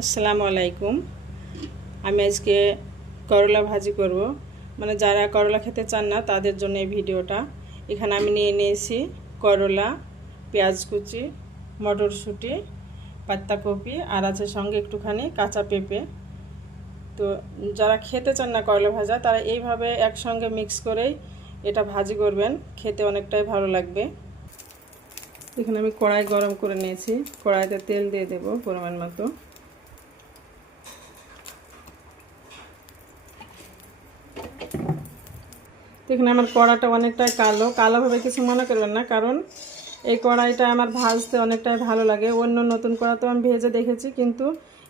আসসালামু আলাইকুম। আমি আজকে করলা ভাজি করব। মানে যারা করলা খেতে চান না তাদের জন্য এই ভিডিওটা। এখানে আমি নিয়ে নিয়েছি করলা, পেঁয়াজ কুচি, মটরশুঁটি, পাতাকপি আর আছে সঙ্গে একটুখানি কাঁচা পেঁপে। তো যারা খেতে চান না করলা ভাজা তারা এইভাবে একসঙ্গে মিক্স করেই এটা ভাজি করবেন, খেতে অনেকটাই ভালো লাগবে। এখানে আমি কড়াই গরম করে নিয়েছি, কড়াইতে তেল দিয়ে দেব পরিমাণ মতো। এখানে আমার কড়াটা অনেকটাই কালোভাবে কিছু মনে করবেন না, কারণ এই কড়াইটা আমার ভাজতে অনেকটাই ভালো লাগে। অন্য নতুন কড়া তো আমি ভেজে দেখেছি, কিন্তু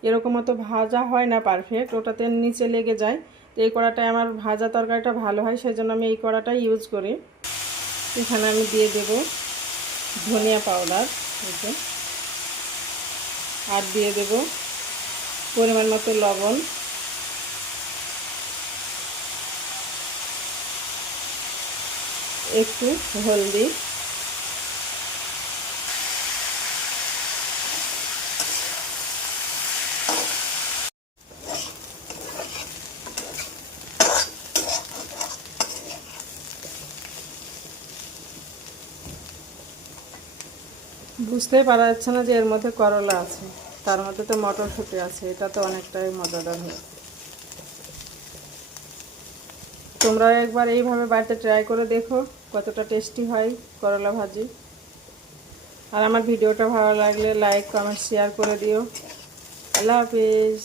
এরকম অত ভাজা হয় না পারফেক্ট, ওটাতে নিচে লেগে যায়। তো এই কড়াটায় আমার ভাজা তরকারিটা ভালো হয়, সেই জন্য আমি এই কড়াটাই ইউজ করি। এখানে আমি দিয়ে দেব ধনিয়া পাউডার, আর দিয়ে দেব পরিমাণ মতো লবণ, একটু হলদি, বুঝতেই পারা যাচ্ছে না যে এর মধ্যে করলা আছে, তার মধ্যে তো মটরশুঁটি আছে। এটা তো অনেকটাই মজাদার হয়। তোমরা একবার এইভাবে বাড়িতে ট্রাই করে দেখো কতটা টেস্টি হয় করলা ভাজি। আর আমার ভিডিওটা ভালো লাগলে লাইক, কমেন্ট, শেয়ার করে দিও। আল্লাহ হাফিজ।